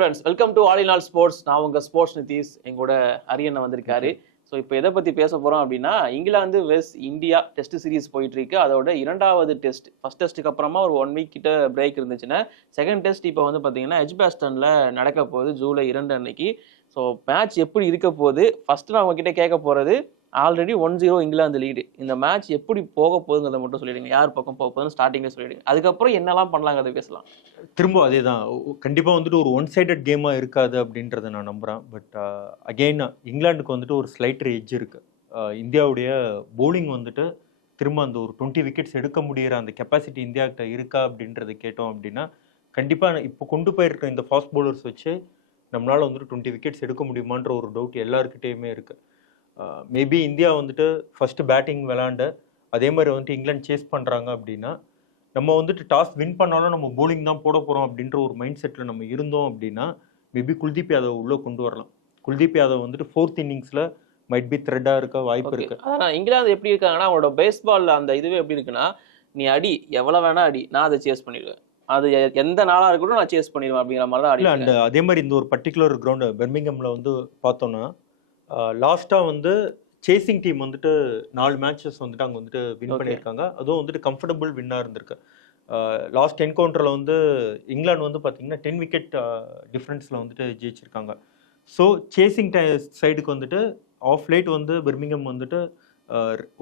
Friends, welcome to all in all sports. நான் உங்க sports Nitish. எங்கூட அரியண்ணன் வந்திருக்காரு. ஸோ இப்போ எதை பற்றி பேச போகிறோம் அப்படின்னா, England west India test series போயிட்டு இருக்கு. அதோட இரண்டாவது டெஸ்ட், ஃபர்ஸ்ட் டெஸ்ட்டுக்கு அப்புறமா ஒரு 1 வீக் கிட்ட பிரேக் இருந்துச்சுன்னா, செகண்ட் டெஸ்ட் இப்போ வந்து பார்த்தீங்கன்னா எட்ஜ்பாஸ்டனில் நடக்க போகுது ஜூலை 2 அன்னைக்கு. ஸோ மேட்ச் எப்படி இருக்க போகுது, ஃபர்ஸ்ட் நான் உங்ககிட்ட கேட்க போகிறது, ஆல்ரெடி 1-0 இங்கிலாந்து லீடு. இந்த மேட்ச் எப்படி போக போகுதுங்கிறத மட்டும் சொல்லிடுங்க. யார் பக்கம் போக போகுதுன்னு ஸ்டார்டிங்கில் சொல்லிடுங்க. அதுக்கப்புறம் என்னெல்லாம் பண்ணலாங்கிறத பேசலாம். திரும்ப அதே தான். கண்டிப்பாக வந்துட்டு ஒரு ஒன் சைடட் கேமாக இருக்காது அப்படின்றத நான் நம்புகிறேன். பட் அகெயின் இங்கிலாந்துக்கு வந்துட்டு ஒரு ஸ்லைட்டர் எட்ஜ் இருக்குது. இந்தியாவுடைய போலிங் வந்துட்டு திரும்ப அந்த ஒரு 20 விக்கெட்ஸ் எடுக்க முடிகிற அந்த கெப்பாசிட்டி இந்தியாக்கிட்ட இருக்கா அப்படின்றத கேட்டோம் அப்படின்னா, கண்டிப்பாக இப்போ கொண்டு போயிருக்க இந்த ஃபாஸ்ட் பவுலர்ஸ் வச்சு நம்மளால் வந்துட்டு 20 விக்கெட்ஸ் எடுக்க முடியுமான்ற ஒரு டவுட் எல்லாருக்கிட்டேயுமே இருக்குது. மேபி இந்தியா வந்துட்டு ஃபஸ்ட்டு பேட்டிங் விளாண்டு அதே மாதிரி வந்துட்டு இங்கிலாந்து சேஸ் பண்ணுறாங்க அப்படின்னா, நம்ம வந்துட்டு டாஸ் வின் பண்ணாலும் நம்ம போலிங் தான் போட போகிறோம் அப்படின்ற ஒரு மைண்ட் செட்டில் நம்ம இருந்தோம் அப்படின்னா, மேபி குல்தீப் யாதவ் உள்ளே கொண்டு வரலாம். குல்தீப் யாதவ் வந்துட்டு 4th இன்னிங்ஸில் மைட் பி த்ரெட்டாக இருக்க வாய்ப்பு இருக்கு. அதான் இங்கிலாந்து எப்படி இருக்காங்கன்னா, அவங்களோட பேஸ்பால் அந்த இதுவே எப்படி இருக்குன்னா, நீ அடி எவ்வளோ வேணா அடி, நான் அதை சேஸ் பண்ணிடுவேன். அது எந்த நாளாக இருக்கட்டும் நான் சேஸ் பண்ணிடுவேன் அப்படிங்கிற மாதிரி தான் அடி. அண்ட் அதே மாதிரி இந்த ஒரு பர்டிகுலர் கிரவுண்டு பெர்மிங்கமில் வந்து பார்த்தோன்னா, லாஸ்ட்டாக வந்து சேசிங் டீம் வந்துட்டு 4 மேட்சஸ் வந்துட்டு அங்கே வந்துட்டு வின் பண்ணியிருக்காங்க. அதுவும் வந்துட்டு கம்ஃபர்டபுள் வின்னாக இருந்திருக்கு. லாஸ்ட் என்கவுண்டரில் வந்து இங்கிலாந்து வந்து பார்த்தீங்கன்னா 10 விக்கெட் டிஃப்ரென்ஸில் வந்துட்டு ஜெயிச்சிருக்காங்க. ஸோ சேசிங் சைடுக்கு வந்துட்டு ஆஃப் லைட் வந்து பெர்மிங்கம் வந்துட்டு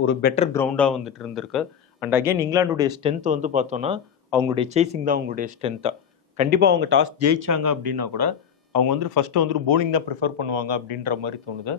ஒரு பெட்டர் கிரவுண்டாக வந்துட்டு இருந்திருக்கு. அண்ட் அகெயின் இங்கிலாண்டுடைய ஸ்ட்ரென்த் வந்து பார்த்தோன்னா அவங்களுடைய சேசிங் தான் அவங்களுடைய ஸ்ட்ரென்த்தாக. கண்டிப்பாக அவங்க டாஸ் ஜெயிச்சாங்க அப்படின்னா கூட அவங்க வந்துட்டு ஃபஸ்ட்டு வந்துட்டு போலிங் தான் ப்ரிஃபர் பண்ணுவாங்க அப்படின்ற மாதிரி தோணுது.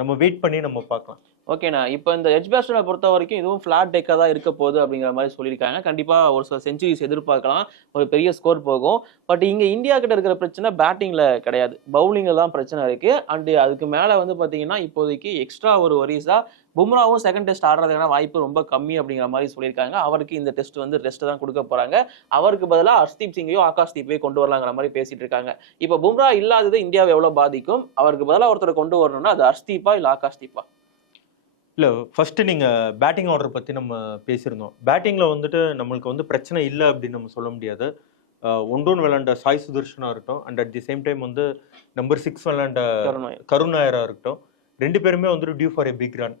நம்ம வெயிட் பண்ணி நம்ம பார்க்கலாம். ஓகேண்ணா, இப்போ இந்த எட்ஜ்பாஸ்டனை பொறுத்த வரைக்கும் இதுவும் ஃப்ளாட் டெக்காக தான் இருக்க போகுது அப்படிங்கிற மாதிரி சொல்லியிருக்காங்க. கண்டிப்பாக ஒரு சில செஞ்சுரிஸ் எதிர்பார்க்கலாம், ஒரு பெரிய ஸ்கோர் போகும். பட் இங்கே இந்தியா கிட்ட இருக்கிற பிரச்சனை பேட்டிங்கில் கிடையாது, பவுலிங்கில் தான் பிரச்சனை இருக்குது. அண்டு அதுக்கு மேலே வந்து பார்த்தீங்கன்னா இப்போதைக்கு எக்ஸ்ட்ரா ஒரு வரிஸாக பும்ராவும் செகண்ட் டெஸ்ட் ஆடுறதுக்கான வாய்ப்பு ரொம்ப கம்மி அப்படிங்கிற மாதிரி சொல்லியிருக்காங்க. அவருக்கு இந்த டெஸ்ட் வந்து ரெஸ்ட் தான் கொடுக்க போகிறாங்க. அவருக்கு பதிலாக ஹர்ஷ்தீப் சிங்கையோ ஆகாஷ்தீப்பையோ கொண்டு வரலாங்கிற மாதிரி பேசிட்டு இருக்காங்க. இப்போ பும்ரா இல்லாதது இந்தியாவை எவ்வளோ பாதிக்கும், அவருக்கு பதிலாக ஒருத்தரை கொண்டு வரணும்னா அது ஹர்ஷ்தீப்பா இல்லை ஆகாஷ்தீப்பா? இல்லை, ஃபஸ்ட்டு நீங்கள் பேட்டிங் ஆர்டர் பற்றி நம்ம பேசியிருந்தோம். பேட்டிங்கில் வந்துட்டு நம்மளுக்கு வந்து பிரச்சனை இல்லை அப்படின்னு நம்ம சொல்ல முடியாது. 1-1 விளாண்ட சாய் சுதர்ஷனாக இருக்கட்டும், and at the same time வந்து நம்பர் 6 விளாண்ட கருண் நாயராக இருக்கட்டும், 2 பேருமே வந்துட்டு due for a big run.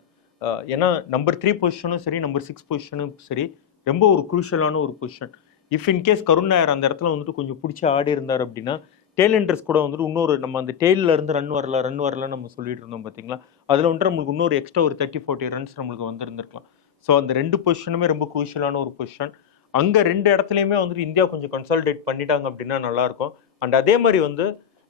ஏன்னா நம்பர் 3 பொசிஷனும் சரி, நம்பர் 6 பொசிஷனும் சரி, ரொம்ப ஒரு குரூஷியலான ஒரு position. If in case Karun Nair அந்த இடத்துல வந்துட்டு கொஞ்சம் பிடிச்சி ஆடி இருந்தார் அப்படின்னா, டெய்ல் என்ட்ரஸ் கூட வந்துட்டு இன்னொரு நம்ம அந்த டெய்லில் இருந்து ரன் வரல நம்ம சொல்லிட்டு இருந்தோம் பார்த்தீங்களா, அதில் வந்துட்டு நம்மளுக்கு இன்னொரு எக்ஸ்ட்ரா ஒரு 30-40 ரன்ஸ் நம்மளுக்கு வந்துருந்துருக்கலாம். ஸோ அந்த 2 பொசிஷனுமே ரொம்ப குரூஷியலான ஒரு பொசிஷன். அங்கே 2 இடத்துலையுமே வந்துட்டு இந்தியா கொஞ்சம் கன்சால்டேட் பண்ணிட்டாங்க அப்படின்னா நல்லாயிருக்கும். அண்ட் அதே மாதிரி வந்து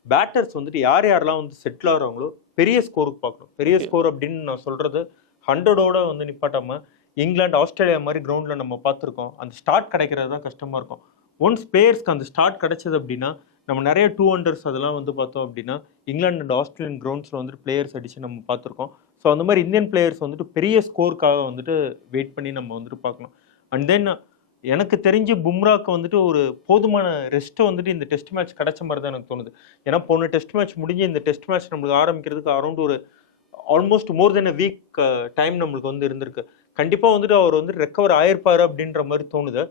பேட்டர்ஸ் வந்துட்டு யாரெல்லாம் வந்து செட்டில் ஆகிறாங்களோ பெரிய ஸ்கோருக்கு பார்க்கணும். பெரிய ஸ்கோர் அப்படின்னு நான் சொல்கிறது 100ஓட வந்து நிப்பாட்டாமல், இங்கிலாந்து ஆஸ்திரேலியா மாதிரி கிரவுண்டில் நம்ம பார்த்துருக்கோம், அந்த ஸ்டார்ட் கிடைக்கிறது தான் கஷ்டமாக இருக்கும். ஒன்ஸ் பிளேயர்ஸ்க்கு அந்த ஸ்டார்ட் கிடைச்சது அப்படின்னா, நம்ம நிறைய 200s அதெல்லாம் வந்து பார்த்தோம் அப்படின்னா இங்கிலாந்து அண்ட் ஆஸ்திரேலியன் கிரவுண்ட்ஸில் வந்துட்டு பிளேயர்ஸ் அடித்து நம்ம பார்த்துருக்கோம். ஸோ அந்த மாதிரி இந்தியன் பிளேயர்ஸ் வந்துட்டு பெரிய ஸ்கோருக்காக வந்துட்டு வெயிட் பண்ணி நம்ம வந்துட்டு பார்க்கலாம். அண்ட் தென் எனக்கு தெரிஞ்சு பும்ராக்கு வந்துட்டு ஒரு போதுமான ரெஸ்ட்டை வந்துட்டு இந்த டெஸ்ட் மேட்ச் கிடைச்ச மாதிரி தான் எனக்கு தோணுது. ஏன்னா போன டெஸ்ட் மேட்ச் முடிஞ்சு இந்த டெஸ்ட் மேட்ச் நம்மளுக்கு ஆரம்பிக்கிறதுக்கு அரௌண்ட் ஒரு ஆல்மோஸ்ட் மோர் தென் அ வீக் டைம் நம்மளுக்கு வந்து இருந்திருக்கு. கண்டிப்பாக வந்துட்டு அவர் வந்துட்டு ரெக்கவர் ஆயிருப்பாரு அப்படின்ற மாதிரி தோணுது.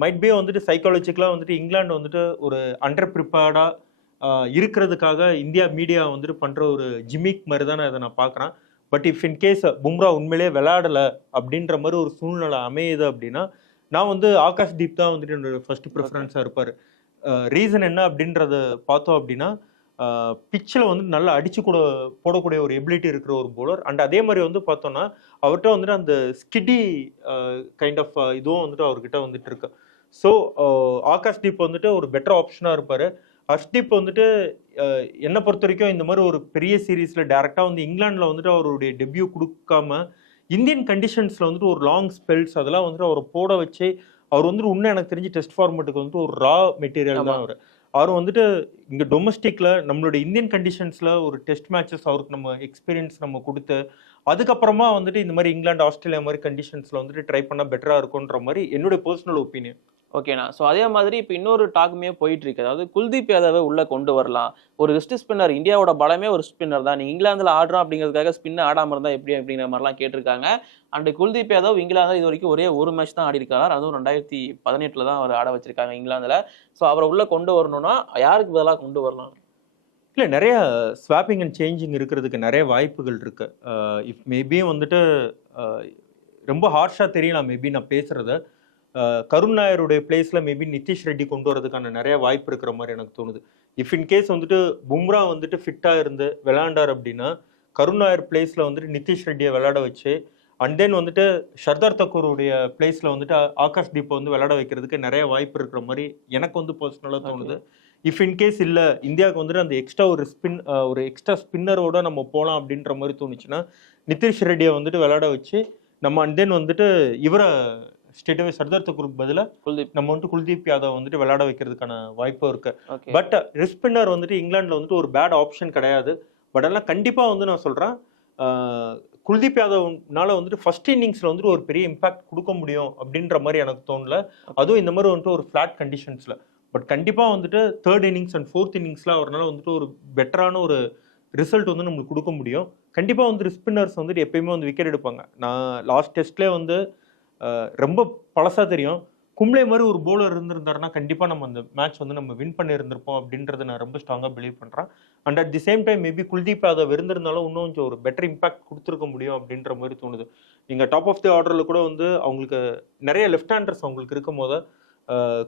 மைட் பி வந்துட்டு சைக்காலஜிக்கலாக வந்துட்டு இங்கிலாந்து வந்துட்டு ஒரு அண்டர் ப்ரிப்பேர்டாக இருக்கிறதுக்காக இந்தியா மீடியா வந்துட்டு பண்ணுற ஒரு ஜிமிக் மாதிரி தான் அதை நான் பார்க்குறேன். பட் இஃப் இன்கேஸ் பும்ரா உண்மையிலே விளையாடலை அப்படின்ற மாதிரி ஒரு சூழ்நிலை அமையுது அப்படின்னா, நான் வந்து ஆகாஷ்தீப் தான் வந்துட்டு என்னோட ஃபர்ஸ்ட் ப்ரிஃபரன்ஸாக இருப்பார். ரீசன் என்ன அப்படின்றத பார்த்தோம் அப்படின்னா, பிச்சில் வந்து நல்லா அடிச்சு கூட போடக்கூடிய ஒரு எபிலிட்டி இருக்கிற ஒரு போலர். அண்ட் அதே மாதிரி வந்து பார்த்தோன்னா அவர்கிட்ட வந்துட்டு அந்த ஸ்கிட்டி கைண்ட் ஆஃப் இதுவும் வந்துட்டு அவர்கிட்ட வந்துட்டு இருக்கு. ஸோ ஆகாஷ்தீப் வந்துட்டு ஒரு பெட்டர் ஆப்ஷனாக இருப்பார். ஹர்ஷ்தீப் வந்துட்டு என்னை பொறுத்த வரைக்கும் இந்த மாதிரி ஒரு பெரிய சீரீஸில் டேரெக்டாக வந்து இங்கிலாண்டில் வந்துட்டு அவருடைய டெபியூ கொடுக்காம இந்தியன் கண்டிஷன்ஸில் வந்துட்டு ஒரு லாங் ஸ்பெல்ஸ் அதெல்லாம் வந்துட்டு அவரை போட வச்சு அவர் வந்துட்டு இன்னும் எனக்கு தெரிஞ்சு டெஸ்ட் ஃபார்மேட்டுக்கு வந்துட்டு ஒரு ரா மெட்டீரியல் தான் அவர் வந்துட்டு இங்கே டொமஸ்டிக்கில் நம்மளுடைய இந்தியன் கண்டிஷன்ஸில் ஒரு டெஸ்ட் மேட்சஸ் அவருக்கு நம்ம எக்ஸ்பீரியன்ஸ் நம்ம கொடுத்து அதுக்கப்புறமா வந்துட்டு இந்த மாதிரி இங்கிலாந்து ஆஸ்திரேலியா மாதிரி கண்டிஷன்ஸில் வந்துட்டு ட்ரை பண்ணால் பெட்டராக இருக்குன்ற மாதிரி என்னுடைய பர்சனல் ஒப்பீனியன். ஓகேண்ணா. ஸோ அதே மாதிரி இப்போ இன்னொரு டாக்குமே போயிட்டு இருக்கு. அதாவது குல்தீப் யாதவ உள்ள கொண்டு வரலாம். ஒரு ரிஸ்ட் ஸ்பின்னர், இந்தியாவோட பலமே ஒரு ஸ்பின்னர் தான். நீங்க இங்கிலாந்துல ஆடுறோம் அப்படிங்கிறதுக்காக ஸ்பின் ஆடாம இருந்தா எப்படி அப்படிங்கிற மாதிரிலாம் கேட்டிருக்காங்க. அண்ட் குல்தீப் யாதவ் இங்கிலாந்துல இது வரைக்கும் ஒரே ஒரு மேட்ச் தான் ஆடிருக்காரு. அதுவும் 2018ல தான் அவர் ஆட வச்சிருக்காங்க இங்கிலாந்துல. ஸோ அவரை உள்ள கொண்டு வரணும்னா யாருக்கு பதிலா கொண்டு வரலாம்? இல்லை, நிறைய ஸ்வாப்பிங் அண்ட் சேஞ்சிங் இருக்கிறதுக்கு நிறைய வாய்ப்புகள் இருக்கு. இஃப் மேபி வந்துட்டு ரொம்ப ஹார்ஷாக தெரியலாம் மேபி நான் பேசுறது. கருண் நாயருடைய பிளேஸ்ல மேபி நிதிஷ் ரெட்டி கொண்டு வரதுக்கான நிறைய வாய்ப்பு இருக்கிற மாதிரி எனக்கு தோணுது. இஃப் இன் கேஸ் வந்துட்டு பும்ரா வந்துட்டு ஃபிட்டா இருந்து விளையாண்டார் அப்படின்னா கருண் நாயர் பிளேஸ்ல வந்துட்டு நிதிஷ் ரெட்டியை விளையாட வச்சு அண்ட் தென் வந்துட்டு ஷர்தார் தக்கூருடைய பிளேஸ்ல வந்துட்டு ஆகாஷ் தீப்பை வந்து விளையாட வைக்கிறதுக்கு நிறைய வாய்ப்பு இருக்கிற மாதிரி எனக்கு வந்து பர்சனலாக தோணுது. இஃப் இன் கேஸ் இல்லை இந்தியாவுக்கு வந்துட்டு அந்த எக்ஸ்ட்ரா ஒரு எக்ஸ்ட்ரா ஸ்பின்னரோட நம்ம போகலாம் அப்படின்ற மாதிரி தோணுச்சுன்னா நிதிஷ் ரெட்டியை வந்துட்டு விளையாட வச்சு நம்ம அண்ட் தென் வந்துட்டு இவரை ஸ்டேட்டவே சர்தார் தக்கூருக்கு பதிலாக நம்ம வந்துட்டு குல்தீப் யாதவ் வந்துட்டு விளையாட வைக்கிறதுக்கான வாய்ப்பும் இருக்கு. பட் ரிஸ்க் ஸ்பின்னர் வந்துட்டு இங்கிலாந்துல வந்துட்டு ஒரு பேட் ஆப்ஷன் கிடையாது. பட் எல்லாம் கண்டிப்பா வந்து நான் சொல்றேன், குல்தீப் யாதவ்னால வந்துட்டு ஃபர்ஸ்ட் இன்னிங்ஸ்ல வந்துட்டு ஒரு பெரிய இம்பாக்ட் கொடுக்க முடியும் அப்படின்ற மாதிரி எனக்கு தோணல. அதுவும் இந்த மாதிரி வந்துட்டு ஒரு ஃபிளாட் கண்டிஷன்ஸ்ல. பட் கண்டிப்பா வந்துட்டு தேர்ட் இன்னிங்ஸ் அண்ட் ஃபோர்த் இன்னிங்ஸ்ல அவரால் வந்துட்டு ஒரு பெட்டரான ஒரு ரிசல்ட் வந்து நம்மளுக்கு கொடுக்க முடியும். கண்டிப்பா வந்து ரிஸ்க் ஸ்பின்னர்ஸ் வந்துட்டு எப்பயுமே வந்து விக்கெட் எடுப்பாங்க. நான் லாஸ்ட் டெஸ்ட்லேயே வந்து ரொம்ப பழசா தெரியும், கும்ளே மாதிரி ஒரு போலர் இருந்திருந்தாருன்னா கண்டிப்பா நம்ம அந்த மேட்ச் வந்து நம்ம வின் பண்ணியிருந்திருப்போம் அப்படின்றத நான் ரொம்ப ஸ்ட்ராங்கா பிலீவ் பண்றேன். And at the same time maybe Kuldeep Yadav இருந்திருந்தாலும் இன்னும் கொஞ்சம் ஒரு பெட்டர் இம்பாக்ட் கொடுத்துருக்க முடியும் அப்படின்ற மாதிரி தோணுது. நீங்க டாப் ஆஃப் தி ஆர்டர்ல கூட வந்து அவங்களுக்கு நிறைய லெஃப்ட் ஹேண்டர்ஸ் அவங்களுக்கு இருக்கும் போது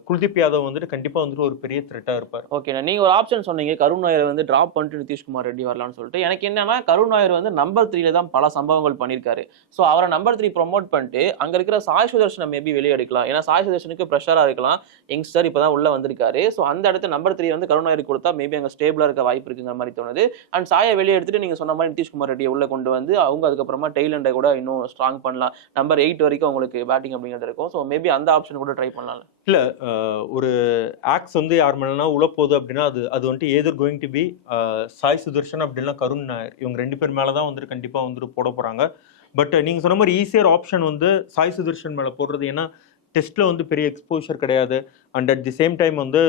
குல்தீப் யாதவ் வந்துட்டு கண்டிப்பா வந்துட்டு ஒரு பெரிய த்ரெட்டா இருப்பார். ஓகேண்ணா, நீங்க ஒரு ஆப்ஷன் சொன்னீங்க கருண் நாயர் வந்து டிராப் பண்ணிட்டு நிதிஷ்குமார் ரெட்டி வரலாம்னு சொல்லிட்டு. எனக்கு என்னன்னா கருண் நாயர் வந்து நம்பர் 3ல தான் பல சம்பவங்கள் பண்ணியிருக்காரு. ஸோ அவரை நம்பர் 3 ப்ரொமோட் பண்ணிட்டு அங்க இருக்கிற சாய் சுதர்ஷனை மேபி வெளியே எடுக்கலாம். ஏன்னா சாய் சுதர்ஷனுக்கு ப்ரெஷரா இருக்கலாம், யங்ஸ்டர் இப்பதான் உள்ள வந்திருக்காரு. ஸோ அந்த இடத்துல நம்பர் 3 வந்து கருண் நாயருக்கு கொடுத்தா மேபி அங்க ஸ்டேபிளா இருக்க வாய்ப்பு இருக்குங்கிற மாதிரி தோணுது. அண்ட் சாயை வெளியே எடுத்துட்டு நீங்க சொன்ன மாதிரி நிதிஷ்குமார் ரெட்டியை உள்ள கொண்டு வந்து அவங்க அதுக்கப்புறமா டெய்லண்டை கூட இன்னும் ஸ்ட்ராங் பண்ணலாம். நம்பர் 8 வரைக்கும் அவங்களுக்கு பேட்டிங் அப்படிங்கிறது இருக்கும். ஸோ மேபி அந்த ஆப்ஷன் கூட ட்ரை பண்ணலாம். இல்ல ஒரு ஆக்ஸ் வந்து யார் மேலனா உள்ள போகுது அப்படின்னா அது வந்துட்டு either going to be Sai Sudharsan அப்படின்னா கருண் நாயர், இவங்க 2 பேர் மேலதான் வந்துட்டு கண்டிப்பா வந்துட்டு போட போறாங்க. பட் நீங்க சொன்ன மாதிரி ஈஸியர் ஆப்ஷன் வந்து சாய் சுதர்ஷன் மேல போடுறது. ஏன்னா டெஸ்ட்ல வந்து பெரிய எக்ஸ்போஷர் கிடையாது. And at the same time வந்து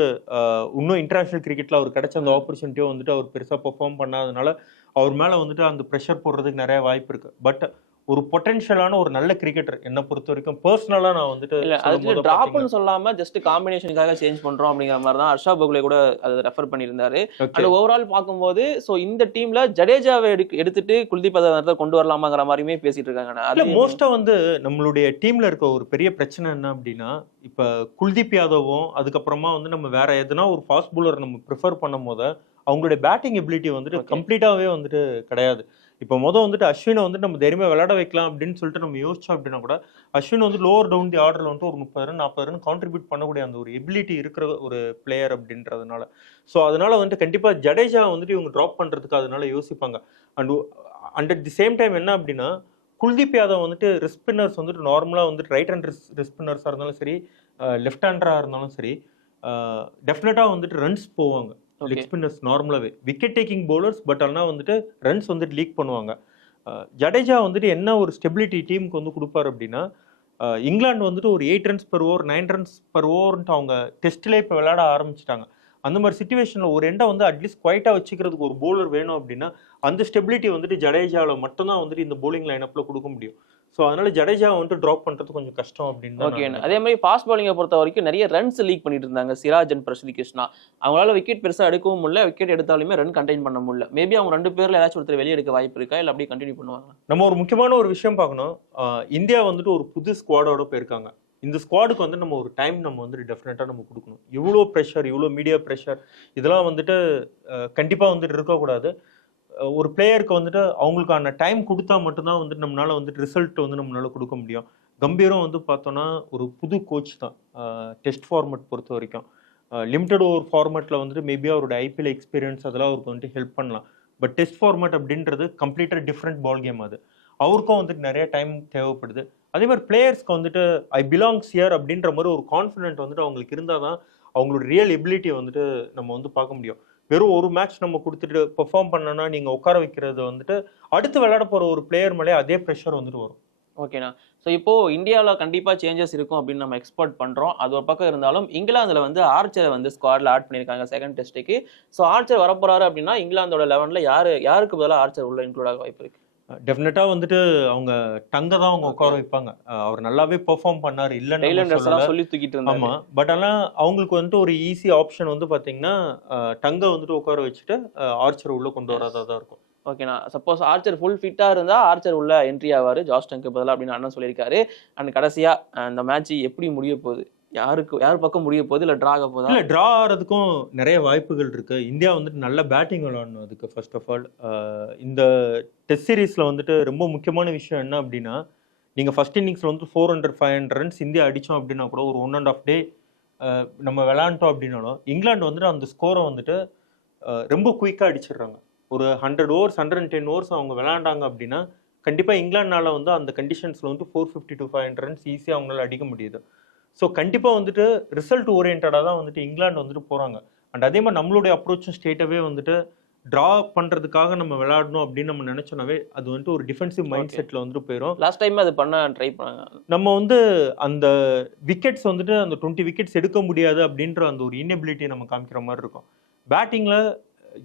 இன்னும் இன்டர்நேஷனல் கிரிக்கெட்ல அவர் கிடைச்ச அந்த ஆப்பர்ச்சுனிட்டியும் வந்துட்டு அவர் பெருசா பெர்ஃபார்ம் பண்ணாதனால அவர் மேல வந்துட்டு அந்த ப்ரெஷர் போடுறதுக்கு நிறைய வாய்ப்பு இருக்கு. பட் ஒரு பொட்டன்ஷியலான ஒரு நல்ல கிரிக்கெட்டர் என்ன பொறுத்த வரைக்கும் பர்சனலா நான் வந்துட்டு இல்ல அதுக்கு டிராப்னு சொல்லாம ஜஸ்ட் காம்பினேஷனுக்காக சேஞ்ச் பண்றோம் அப்படிங்கிற மாதிரி தான் ஹர்ஷா போகுலே கூட அதை ரெஃபர் பண்ணியிருந்தாரு. அண்ட் ஓவரால் பார்க்கும்போது ஸோ இந்த டீம்ல ஜடேஜாவை எடுத்துட்டு குல்தீப் யாதவ் கொண்டு வரலாமாங்கிற மாதிரியுமே பேசிட்டு இருக்காங்க. அது மோஸ்டா வந்து நம்மளுடைய டீம்ல இருக்க ஒரு பெரிய பிரச்சனை என்ன அப்படின்னா, இப்ப குல்தீப் யாதவும் அதுக்கப்புறமா வந்து நம்ம வேற எதுனா ஒரு ஃபாஸ்ட் பவுலர் நம்ம ப்ரிஃபர் பண்ணும் போது அவங்களுடைய பேட்டிங் எபிலிட்டி வந்துட்டு கம்ப்ளீட்டாவே வந்துட்டு கிடையாது. இப்போ வந்துட்டு அஸ்வினை வந்துட்டு நம்ம தைரியமா விளையாட வைக்கலாம் அப்படின்னு சொல்லிட்டு நம்ம யோசிச்சோம் அப்படின்னா கூட அஸ்வின் வந்து லோவர் டவுன் தி ஆர்டர்ல வந்துட்டு ஒரு 30 ரன் 40 ரன் கான்ட்ரிபியூட் பண்ணக்கூடிய அந்த ஒரு எபிலிட்டி இருக்கிற ஒரு பிளேயர் அப்படின்றதுனால ஸோ அதனால வந்துட்டு கண்டிப்பா ஜடேஜா வந்துட்டு இவங்க ட்ராப் பண்றதுக்கு அதனால யோசிப்பாங்க. And at the same time என்ன அப்படின்னா குல்தீப் யாதவ் வந்துட்டு ரிஸ்க் ஸ்பின்னர்ஸ் வந்துட்டு நார்மலா வந்துட்டு ரைட் ஹேண்ட் ரிஸ்க் ஸ்பின்னர்ஸா இருந்தாலும் சரி லெஃப்ட் ஹேண்டரா இருந்தாலும் சரி டெஃபினட்டா வந்துட்டு ரன்ஸ் போவாங்க. லெக் ஸ்பின்னர்ஸ் நார்மலாவே விக்கெட் டேக்கிங் பவுலர்ஸ், பட் ஆனால் வந்துட்டு ரன்ஸ் வந்துட்டு லீக் பண்ணுவாங்க. ஜடேஜா வந்துட்டு என்ன ஒரு ஸ்டெபிலிட்டி டீமுக்கு வந்து கொடுப்பாரு அப்படின்னா இங்கிலாந்து வந்துட்டு ஒரு 8 runs per over 9 runs per ஓவர்ன்ட்டு அவங்க டெஸ்ட்லேயே இப்போ விளையாட ஆரம்பிச்சிட்டாங்க. அந்த மாதிரி சிச்சுவேஷனில் ஒரு எண்டை வந்து அட்லீஸ்ட் குவைட்டாக வச்சுக்கிறதுக்கு ஒரு பவுலர் வேணும் அப்படின்னா அந்த ஸ்டெபிலிட்டி வந்துட்டு ஜடேஜாவில் மட்டும்தான் வந்துட்டு இந்த பவுலிங் லைனப்பில் கொடுக்க முடியும். ஸோ அதனால ஜடேஜா வந்துட்டு ட்ராப் பண்ணுறது கொஞ்சம் கஷ்டம் அப்படின்னு. ஓகே, அதே மாதிரி ஃபாஸ்ட் பவுலிங்கை பொறுத்த வரைக்கும் நிறைய ரன்ஸ் லீக் பண்ணிட்டு இருந்தாங்க சிராஜ் அண்ட் பிரசித்தி கிருஷ்ணா. அவங்களால விக்கெட் பெருசாக எடுக்கவும் முடியல, விக்கெட் எடுத்தாலுமே ரன் கண்டெயின் பண்ண முடியல. மேபி அவங்க 2 பேர்ல ஏதாச்சும் ஒருத்தர் வெளியே எடுக்க வாய்ப்பு இருக்கா, இல்லை அப்படியே கண்டினியூ பண்ணுவாங்க? நம்ம ஒரு முக்கியமான ஒரு விஷயம் பார்க்கணும். இந்தியா வந்துட்டு ஒரு புது ஸ்குவாடோட போயிருக்காங்க. இந்த ஸ்குவாடுக்கு வந்து நம்ம ஒரு டைம் நம்ம வந்துட்டு டெஃபினட்டாக நம்ம கொடுக்கணும். இவ்வளோ ப்ரெஷர், இவ்வளோ மீடியா ப்ரெஷர் இதெல்லாம் வந்துட்டு கண்டிப்பாக வந்துட்டு இருக்கக்கூடாது. ஒரு பிளேயருக்கு வந்துட்டு அவங்களுக்கான டைம் கொடுத்தா மட்டும்தான் வந்துட்டு நம்மளால வந்துட்டு ரிசல்ட் வந்து நம்மளால கொடுக்க முடியும். கம்பீரம் வந்து பார்த்தோன்னா ஒரு புது கோச் தான் டெஸ்ட் ஃபார்மேட் பொறுத்த வரைக்கும். லிமிடெட் ஓவர் ஃபார்மேட்டில் வந்துட்டு மேபி அவரோட ஐபிஎல் எக்ஸ்பீரியன்ஸ் அதெல்லாம் அவருக்கு வந்துட்டு ஹெல்ப் பண்ணலாம். பட் டெஸ்ட் ஃபார்மேட் அப்படின்றது கம்ப்ளீட்டாக டிஃப்ரெண்ட் பால் கேம். அது அவருக்கும் வந்துட்டு நிறைய டைம் தேவைப்படுது. அதே மாதிரி பிளேயர்ஸ்க்கு வந்துட்டு ஐ பிலாங்ஸ் ஹியர் அப்படின்ற மாதிரி ஒரு கான்ஃபிடென்ட் வந்துட்டு அவங்களுக்கு இருந்தால் தான் அவங்களோட ரியல் எபிலிட்டியை வந்துட்டு நம்ம வந்து பார்க்க முடியும். வெறும் ஒரு மேட்ச் நம்ம கொடுத்துட்டு பெர்ஃபார்ம் பண்ணோன்னா நீங்கள் உட்கார வைக்கிறது வந்துட்டு அடுத்து விளையாட போகிற ஒரு பிளேயர் மேலே அதே ப்ரெஷர் வந்துட்டு வரும். ஓகேண்ணா. ஸோ இப்போ இந்தியாவில் கண்டிப்பாக சேஞ்சஸ் இருக்கும் அப்படின்னு நம்ம எக்ஸ்பெக்ட் பண்ணுறோம். அது ஒரு பக்கம் இருந்தாலும் இங்கிலாந்தில் வந்து ஆர்ச்சரை வந்து ஸ்குவாட்ல ஆட் பண்ணியிருக்காங்க செகண்ட் டெஸ்ட்டுக்கு. ஸோ ஆர்ச்சர் வரப்போறாரு அப்படின்னா இங்கிலாந்தோட 11ல யாருக்கு பதிலாக ஆர்ச்சர் உள்ள இன்க்ளூட் ஆக வாய்ப்பு இருக்கு? டெஃபினட்டாக வந்துட்டு அவங்க டங்கை தான் அவங்க உட்கார வைப்பாங்க. அவர் நல்லாவே பெர்ஃபார்ம் பண்ணார் இல்லைன்னு டெய்லண்டர்ஸ் எல்லாம் சொல்லி தூக்கிட்டு இருந்தாங்க. ஆமாம். பட் ஆனால் அவங்களுக்கு வந்துட்டு ஒரு ஈஸி ஆப்ஷன் வந்து பார்த்தீங்கன்னா டங்கை வந்துட்டு உட்கார வச்சுட்டு ஆர்ச்சர் உள்ள கொண்டு வரதா தான் இருக்கும். ஓகேண்ணா. சப்போஸ் ஆர்ச்சர் ஃபுல் ஃபிட்டாக இருந்தால் ஆர்ச்சர் உள்ள என்ட்ரி ஆவார் ஜாஸ் டங்க்கு பதிலாக அப்படின்னு அண்ணன் சொல்லியிருக்காரு. அண்ட் கடைசியாக அந்த மேட்ச் எப்படி முடிய போகுது, யார் பக்கம் முடிய போகுது, இல்லை ட்ரா ஆக போதா? இல்லை, ட்ரா ஆகிறதுக்கும் நிறைய வாய்ப்புகள் இருக்கு. இந்தியா வந்துட்டு நல்ல பேட்டிங் விளாடணும். அதுக்கு ஃபர்ஸ்ட் ஆஃப் ஆல் இந்த டெஸ்ட் சீரீஸில் வந்துட்டு ரொம்ப முக்கியமான விஷயம் என்ன அப்படின்னா, நீங்கள் ஃபர்ஸ்ட் இன்னிங்ஸில் வந்து 400-500 ரன்ஸ் இந்தியா அடித்தோம் அப்படின்னா கூட ஒரு 1.5 டே நம்ம விளாண்டோம் அப்படின்னாலும் இங்கிலாந்து வந்துட்டு அந்த ஸ்கோரை வந்துட்டு ரொம்ப குயிக்காக அடிச்சிடுறாங்க. ஒரு 100 ஓவர்ஸ் 110 ஓவர்ஸ் அவங்க விளையாண்டாங்க அப்படின்னா கண்டிப்பாக இங்கிலாந்துனால வந்து அந்த கண்டிஷன்ஸில் வந்து 450-500 ரன்ஸ் ஈஸியாக அவங்களால அடிக்க முடியுது. ஸோ கண்டிப்பாக வந்துட்டு ரிசல்ட் ஓரியன்டாக தான் வந்துட்டு இங்கிலாந்து வந்துட்டு போகிறாங்க. அண்ட் அதே மாதிரி நம்மளுடைய அப்ரோச்சும் ஸ்டேட்டாகவே வந்துட்டு ட்ரா பண்ணுறதுக்காக நம்ம விளையாடணும் அப்படின்னு நம்ம நினச்சோன்னாவே அது வந்துட்டு ஒரு டிஃபென்சிவ் மைண்ட் செட்டில் வந்துட்டு போயிடும். லாஸ்ட் டைம் அது பண்ண ட்ரை பண்ணாங்க. நம்ம வந்து அந்த விக்கெட்ஸ் வந்துட்டு அந்த 20 விக்கெட்ஸ் எடுக்க முடியாது அப்படின்ற அந்த ஒரு இன்எபிலிட்டியை நம்ம காமிக்கிற மாதிரி இருக்கும். பேட்டிங்கில்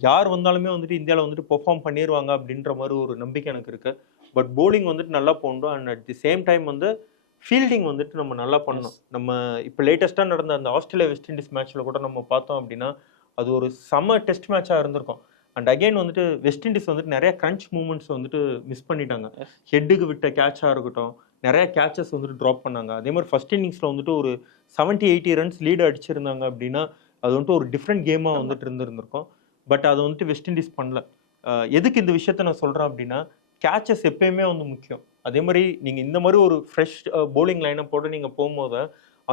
யார் வந்தாலுமே வந்துட்டு இந்தியாவில் வந்துட்டு பெர்ஃபார்ம் பண்ணிடுவாங்க அப்படின்ற மாதிரி ஒரு நம்பிக்கை எனக்கு இருக்குது. பட் போலிங் வந்துட்டு நல்லா போகணும். And at the same time வந்து ஃபீல்டிங் வந்துட்டு நம்ம நல்லா பண்ணணும். நம்ம இப்போ லேட்டஸ்ட்டாக நடந்த அந்த ஆஸ்திரேலியா வெஸ்ட் இண்டீஸ் மேட்ச்சில் கூட நம்ம பார்த்தோம் அப்படின்னா அது ஒரு செம டெஸ்ட் மேட்சாக இருந்திருக்கும். அண்ட் அகெயின் வந்துட்டு வெஸ்ட் இண்டீஸ் வந்துட்டு நிறைய கிரன்ச் மூமெண்ட்ஸ் வந்துட்டு மிஸ் பண்ணிட்டாங்க. ஹெட்டுக்கு விட்ட கேட்சாக இருக்கட்டும், நிறைய கேட்சஸ் வந்துட்டு ட்ராப் பண்ணாங்க. அதே மாதிரி ஃபர்ஸ்ட் இன்னிங்ஸில் வந்துட்டு ஒரு 70-80 ரன்ஸ் லீடு அடிச்சிருந்தாங்க அப்படின்னா அது வந்துட்டு ஒரு டிஃப்ரெண்ட் கேமாக வந்துட்டு இருந்திருக்கும். பட் அதை வந்துட்டு வெஸ்ட் இண்டீஸ் பண்ணல. எதுக்கு இந்த விஷயத்த நான் சொல்கிறேன் அப்படின்னா கேட்சஸ் எப்பயுமே வந்து முக்கியம். அதே மாதிரி நீங்கள் இந்த மாதிரி ஒரு ஃப்ரெஷ் போலிங் லைனப்போட நீங்கள் போகும்போது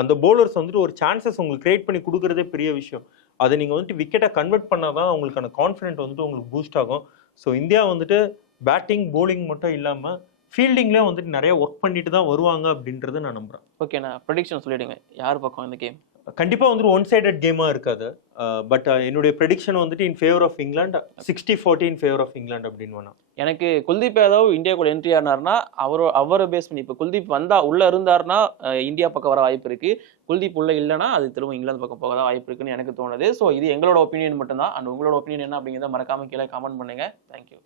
அந்த போலர்ஸ் வந்துட்டு ஒரு சான்சஸ் உங்களுக்கு கிரியேட் பண்ணி கொடுக்குறதே பெரிய விஷயம். அதை நீங்கள் வந்துட்டு விக்கெட்டை கன்வெர்ட் பண்ணால் தான் உங்களுக்கான கான்ஃபிடென்ட் வந்துட்டு உங்களுக்கு பூஸ்ட் ஆகும். ஸோ இந்தியா வந்துட்டு பேட்டிங் போலிங் மட்டும் இல்லாமல் ஃபீல்டிங்லேயே வந்துட்டு நிறைய ஒர்க் பண்ணிட்டு தான் வருவாங்க அப்படின்றத நான் நம்புகிறேன். ஓகேண்ணா, ப்ரெடிக்ஷன் சொல்லிடுங்க, யார் பக்கம் இந்த கேம்? கண்டிப்பாக வந்துட்டு ஒன் சைடட் கேமாக இருக்காது. பட் என்னுடைய ப்ரெடிக்ஷன் வந்துட்டு in favour of England 60-40 in favour of England அப்படின்னு வேணாம். எனக்கு குல்தீப் யாதவ் இந்தியாவுக்குள்ள என்ட்ரி ஆனார்னா அவரை பேஸ் பண்ணி இப்போ குல்தீப் வந்தா உள்ள இருந்தாருன்னா இந்தியா பக்கம் வர வாய்ப்பு இருக்கு. குல்தீப் உள்ள இல்லைன்னா அது திரும்ப இங்கிலாந்து பக்கம் போக தான் வாய்ப்பு இருக்குன்னு எனக்கு தோணுது. ஸோ இது எங்களோட ஒப்பீனியன் மட்டும்தான். அண்ட் உங்களோட ஒப்பீனியன் என்ன அப்படிங்கிறத மறக்காம கீழே கமெண்ட் பண்ணுங்க. தேங்க்யூ.